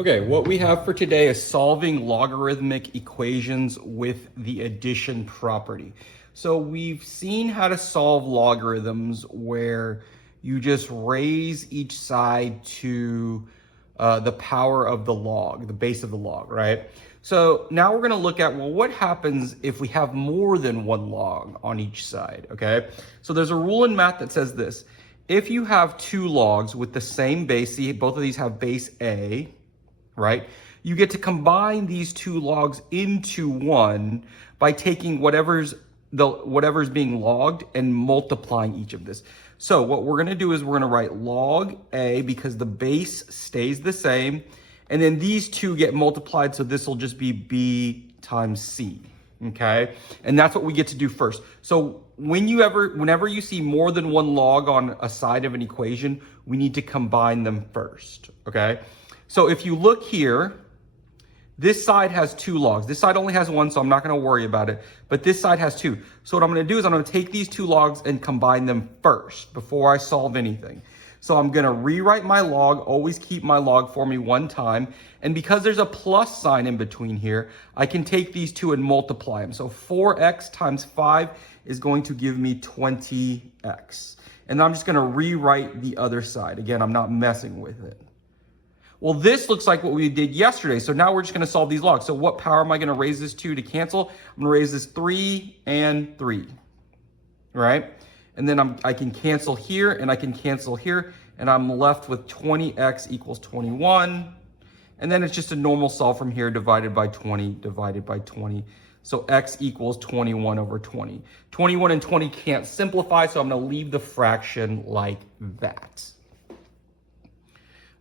Okay, what we have for today is solving logarithmic equations with the addition property. So we've seen how to solve logarithms where you just raise each side to the power of the log, the base of the log, right? So now we're going to look at, well, what happens if we have more than one log on each side, okay? So there's a rule in math that says this. If you have two logs with the same base, see, both of these have base A, right? You get to combine these two logs into one by taking whatever's being logged and multiplying each of this. So what we're going to do is we're going to write log A because the base stays the same. And then these two get multiplied. So this will just be B times C. Okay. And that's what we get to do first. So whenever you see more than one log on a side of an equation, we need to combine them first. Okay. So if you look here, this side has two logs. This side only has one, so I'm not going to worry about it. But this side has two. So what I'm going to do is I'm going to take these two logs and combine them first before I solve anything. So I'm going to rewrite my log, always keep my log for me one time. And because there's a plus sign in between here, I can take these two and multiply them. So 4x times 5 is going to give me 20x. And I'm just going to rewrite the other side. Again, I'm not messing with it. Well, this looks like what we did yesterday. So now we're just going to solve these logs. So what power am I going to raise this to cancel? I'm going to raise this 3 and 3, right? And then I can cancel here and I can cancel here. And I'm left with 20x equals 21. And then it's just a normal solve from here divided by 20 divided by 20. So x equals 21 over 20. 21 and 20 can't simplify, so I'm going to leave the fraction like that.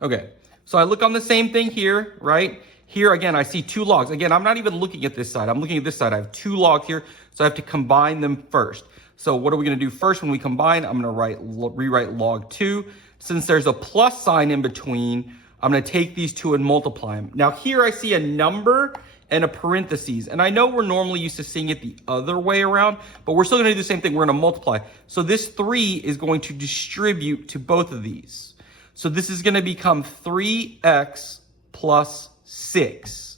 Okay. So I look on the same thing here, right? Here, again, I see two logs. Again, I'm not even looking at this side. I'm looking at this side. I have two logs here, so I have to combine them first. So what are we going to do first when we combine? I'm going to rewrite log 2. Since there's a plus sign in between, I'm going to take these two and multiply them. Now here I see a number and a parentheses. And I know we're normally used to seeing it the other way around, but we're still going to do the same thing. We're going to multiply. So this 3 is going to distribute to both of these. So this is going to become 3x plus 6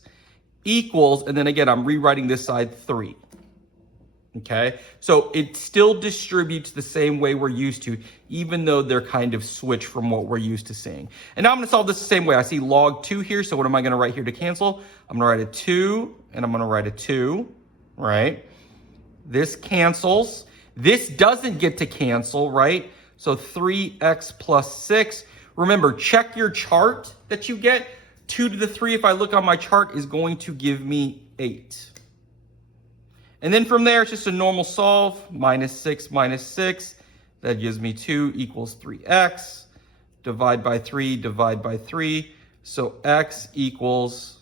equals, and then again, I'm rewriting this side 3. Okay, so it still distributes the same way we're used to, even though they're kind of switched from what we're used to seeing. And now I'm going to solve this the same way. I see log 2 here, so what am I going to write here to cancel? I'm going to write a 2, and I'm going to write a 2, right? This cancels. This doesn't get to cancel, right? So 3x plus 6. Remember, check your chart that you get. 2 to the 3, if I look on my chart, is going to give me 8. And then from there, it's just a normal solve. Minus 6 minus 6. That gives me 2 equals 3x. Divide by 3, divide by 3. So x equals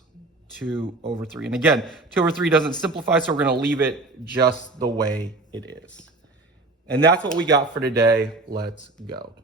2 over 3. And again, 2 over 3 doesn't simplify, so we're going to leave it just the way it is. And that's what we got for today. Let's go.